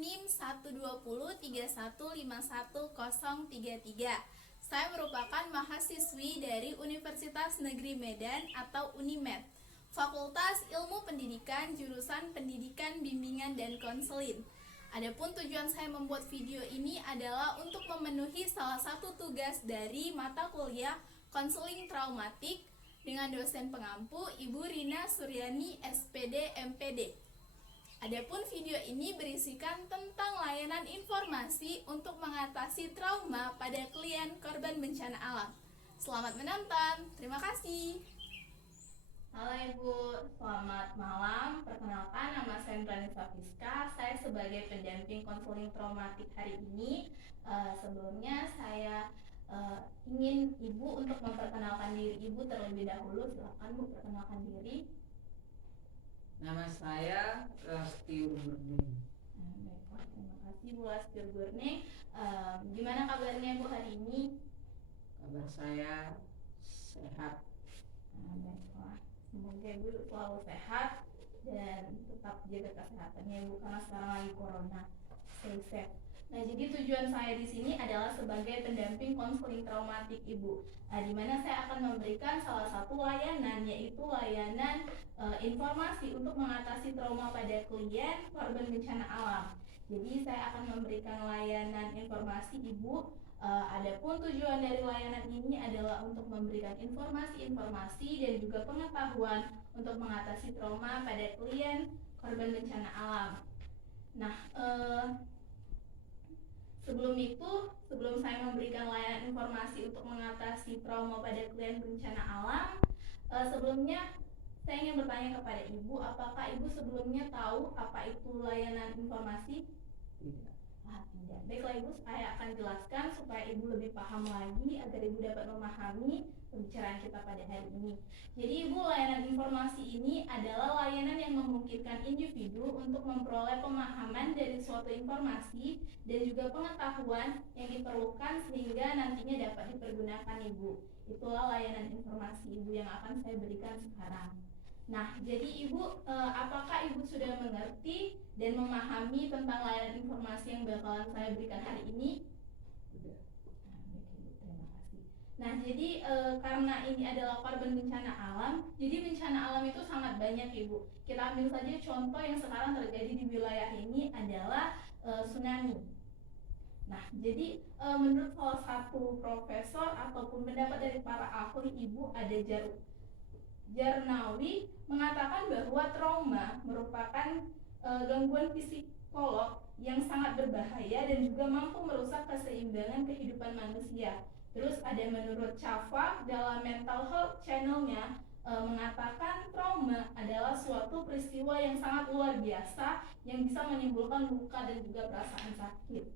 NIM 12031510133. Saya merupakan mahasiswi dari Universitas Negeri Medan atau UNIMED, Fakultas Ilmu Pendidikan, jurusan Pendidikan Bimbingan dan Konseling. Adapun tujuan saya membuat video ini adalah untuk memenuhi salah satu tugas dari mata kuliah Konseling Traumatik dengan dosen pengampu Ibu Rina Suryani, SPD, MPD. Adapun video ini berisikan tentang layanan informasi untuk mengatasi trauma pada klien korban bencana alam. Selamat menonton, terima kasih. Halo Ibu, selamat malam. Perkenalkan, nama saya Indranisa Fiska. Saya sebagai pendamping konseling traumatik hari ini. Sebelumnya saya ingin Ibu untuk memperkenalkan diri Ibu terlebih dahulu. Silakan Bu, perkenalkan diri. Nama saya Lastiur Burning. Baiklah, terima kasih Bu Lastiur Burning. Gimana kabarnya Bu hari ini? Kabar saya sehat. Baiklah, semoga Ibu selalu sehat dan tetap jaga kesehatannya Ibu, karena sekarang lagi corona. Stay safe. Nah, jadi tujuan saya di sini adalah sebagai pendamping konseling traumatik Ibu, di mana saya akan memberikan salah satu layanan, yaitu layanan informasi untuk mengatasi trauma pada klien korban bencana alam. Jadi saya akan memberikan layanan informasi Ibu. Adapun tujuan dari layanan ini adalah untuk memberikan informasi-informasi dan juga pengetahuan untuk mengatasi trauma pada klien korban bencana alam. Nah, sebelum saya memberikan layanan informasi untuk mengatasi trauma pada klien bencana alam, sebelumnya saya ingin bertanya kepada Ibu, apakah Ibu sebelumnya tahu apa itu layanan informasi? Tidak. Tidak. Baiklah Ibu, saya akan jelaskan supaya Ibu lebih paham lagi agar Ibu dapat memahami pembicaraan kita pada hari ini. Jadi Ibu, layanan informasi ini adalah layanan yang memungkinkan individu untuk memperoleh pemahaman dari suatu informasi dan juga pengetahuan yang diperlukan sehingga nantinya dapat dipergunakan Ibu. Itulah layanan informasi Ibu yang akan saya berikan sekarang. Nah, jadi Ibu, apakah Ibu sudah mengerti dan memahami tentang layanan informasi yang bakalan saya berikan hari ini? Tidak. Nah, baik Ibu, terima kasih. Nah, jadi karena ini adalah korban bencana alam, jadi bencana alam itu sangat banyak Ibu. Kita ambil saja contoh yang sekarang terjadi di wilayah ini adalah tsunami. Nah, jadi menurut salah satu profesor ataupun pendapat dari para ahli Ibu, ada Jarnawi mengatakan bahwa trauma merupakan gangguan psikolog yang sangat berbahaya dan juga mampu merusak keseimbangan kehidupan manusia. Terus ada menurut Chava dalam Mental Health Channel-nya mengatakan trauma adalah suatu peristiwa yang sangat luar biasa yang bisa menimbulkan luka dan juga perasaan sakit.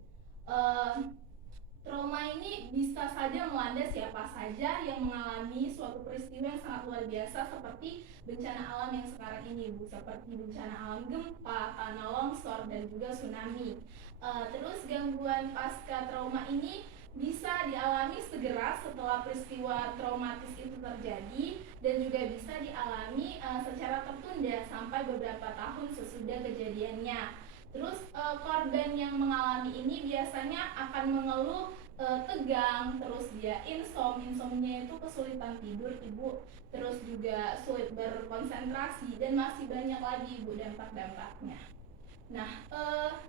Trauma ini bisa saja melanda siapa saja yang mengalami suatu peristiwa yang sangat luar biasa seperti bencana alam yang sekarang ini Bu, seperti bencana alam gempa, tanah longsor, dan juga tsunami. Terus gangguan pasca trauma ini bisa dialami segera setelah peristiwa traumatis itu terjadi dan juga bisa dialami secara tertunda sampai beberapa tahun sesudah kejadiannya. Terus korban yang mengalami ini biasanya akan mengeluh tegang, terus dia insomnia itu kesulitan tidur Ibu, terus juga sulit berkonsentrasi dan masih banyak lagi Ibu dampak-dampaknya. Nah,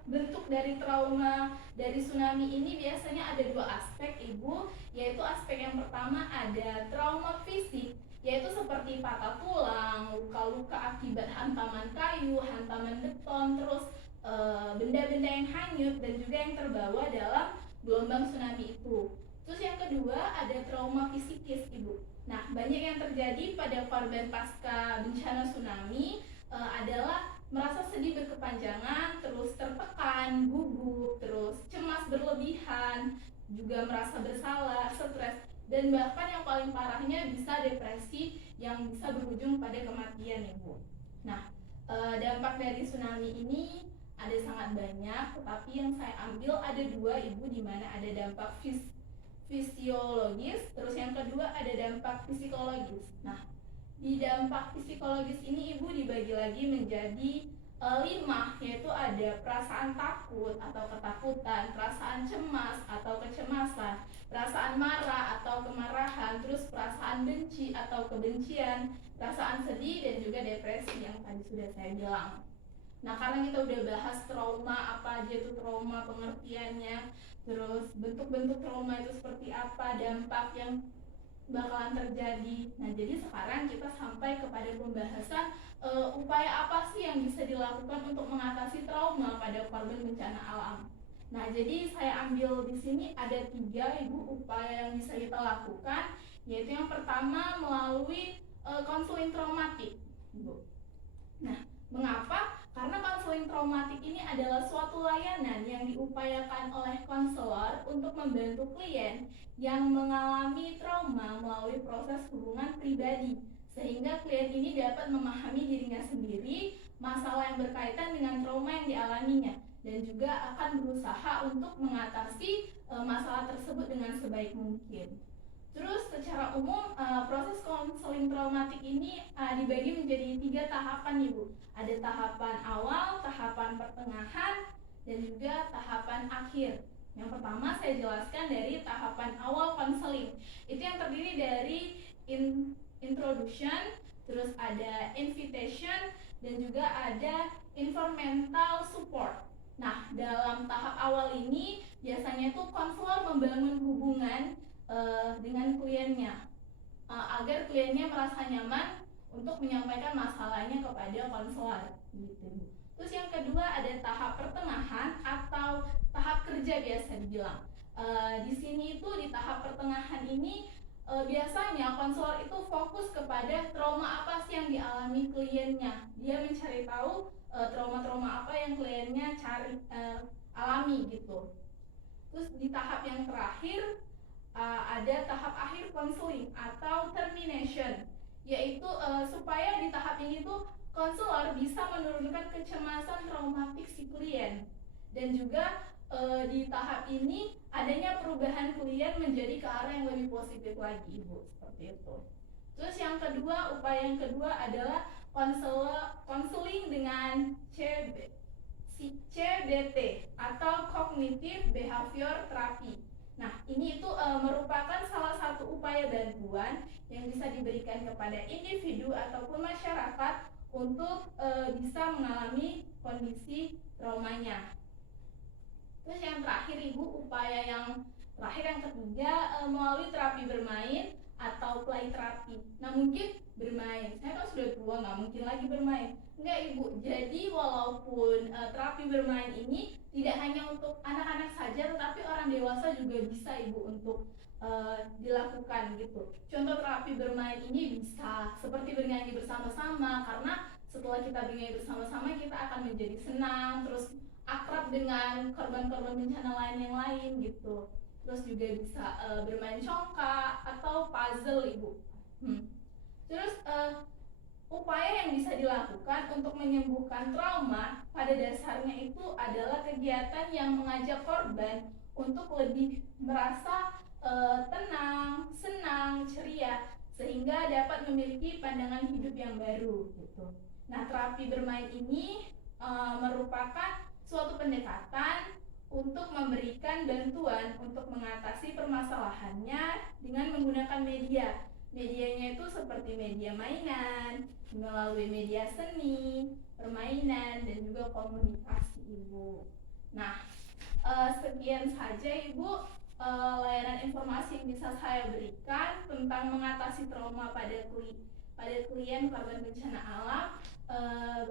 bentuk dari trauma dari tsunami ini biasanya ada dua aspek Ibu, yaitu aspek yang pertama ada trauma fisik, yaitu seperti patah tulang, luka-luka akibat hantaman kayu, hantaman beton, terus benda-benda yang hanyut dan juga yang terbawa dalam gelombang tsunami itu. Terus yang kedua ada trauma psikis Ibu. Nah, banyak yang terjadi pada korban pasca bencana tsunami adalah merasa sedih berkepanjangan, terus tertekan, gugup, terus cemas berlebihan, juga merasa bersalah, stres, dan bahkan yang paling parahnya bisa depresi yang bisa berujung pada kematian Ibu. Nah, dampak dari tsunami ini ada sangat banyak, tetapi yang saya ambil ada dua Ibu, di mana ada dampak fisiologis, terus yang kedua ada dampak psikologis. Nah, di dampak psikologis ini Ibu dibagi lagi menjadi 5, yaitu ada perasaan takut atau ketakutan, perasaan cemas atau kecemasan, perasaan marah atau kemarahan, terus perasaan benci atau kebencian, perasaan sedih, dan juga depresi yang tadi sudah saya bilang. Nah, karena kita udah bahas trauma, apa aja itu trauma, pengertiannya, terus bentuk-bentuk trauma itu seperti apa, dampak yang bakalan terjadi. Nah, jadi sekarang kita sampai kepada pembahasan upaya apa sih yang bisa dilakukan untuk mengatasi trauma pada korban bencana alam. Nah, jadi saya ambil di sini ada 3 Ibu upaya yang bisa kita lakukan, yaitu yang pertama melalui konseling traumatik, Ibu. Nah, mengapa? Karena konseling traumatik ini adalah suatu layanan yang diupayakan oleh konselor untuk membantu klien yang mengalami trauma melalui proses hubungan pribadi, sehingga klien ini dapat memahami dirinya sendiri, masalah yang berkaitan dengan trauma yang dialaminya, dan juga akan berusaha untuk mengatasi masalah tersebut dengan sebaik mungkin. Terus secara umum proses konseling traumatik ini dibagi menjadi 3 tahapan, Ibu. Ada tahapan awal, tahapan pertengahan, dan juga tahapan akhir. Yang pertama saya jelaskan dari tahapan awal konseling. Itu yang terdiri dari introduction, terus ada invitation, dan juga ada environmental support. Nah, dalam tahap awal ini biasanya itu konselor membangun hubungan dengan kliennya agar kliennya merasa nyaman untuk menyampaikan masalahnya kepada konselor gitu. Terus yang kedua ada tahap pertengahan atau tahap kerja biasa dibilang. Di sini itu di tahap pertengahan ini biasanya konselor itu fokus kepada trauma apa sih yang dialami kliennya. Dia mencari tahu trauma-trauma apa yang kliennya alami gitu. Terus di tahap yang terakhir ada tahap akhir konseling atau termination, yaitu supaya di tahap ini tuh konselor bisa menurunkan kecemasan traumatik si klien, dan juga di tahap ini adanya perubahan klien menjadi ke arah yang lebih positif lagi, Ibu, seperti itu. Terus yang kedua, upaya yang kedua adalah konseling dengan CBT atau Cognitive Behavior Therapy. Nah, ini itu merupakan salah satu upaya bantuan yang bisa diberikan kepada individu ataupun masyarakat untuk bisa mengalami kondisi traumanya. Terus yang terakhir, Ibu, upaya yang terakhir yang ketiga melalui terapi bermain atau play terapi. Nah, mungkin bermain, saya kan sudah tua, nggak mungkin lagi bermain. Enggak, Ibu, jadi walaupun terapi bermain ini tidak hanya untuk anak-anak saja, tetapi orang dewasa juga bisa, Ibu, untuk dilakukan gitu. Contoh terapi bermain ini bisa seperti bernyanyi bersama-sama, karena setelah kita bernyanyi bersama-sama kita akan menjadi senang, terus akrab dengan korban-korban bencana lain yang lain gitu. Terus juga bisa bermain congkak atau puzzle, Ibu. Terus upaya yang bisa dilakukan untuk menyembuhkan trauma pada dasarnya itu adalah kegiatan yang mengajak korban untuk lebih merasa tenang, senang, ceria, sehingga dapat memiliki pandangan hidup yang baru gitu. Nah, terapi bermain ini merupakan suatu pendekatan untuk memberikan bantuan untuk mengatasi permasalahannya dengan menggunakan media. Medianya itu seperti media mainan, melalui media seni, permainan, dan juga komunikasi, Ibu. Nah, sekian saja, Ibu, layanan informasi yang bisa saya berikan tentang mengatasi trauma pada klien korban bencana alam.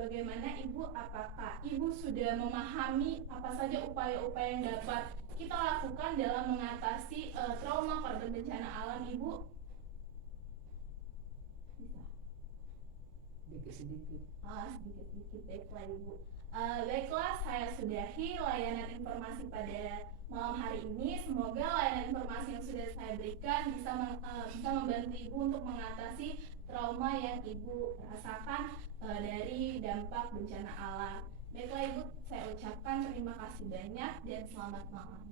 Bagaimana, Ibu? Apakah Ibu sudah memahami apa saja upaya-upaya yang dapat kita lakukan dalam mengatasi trauma korban bencana alam, Ibu? Bisa? Sedikit-sedikit. Sedikit-sedikit, baiklah, Ibu. Baiklah, saya sudahi layanan informasi pada malam hari ini. Semoga layanan informasi yang sudah saya berikan bisa membantu Ibu untuk mengatasi trauma yang Ibu rasakan dari dampak bencana alam. Baiklah, Ibu, saya ucapkan terima kasih banyak dan selamat malam.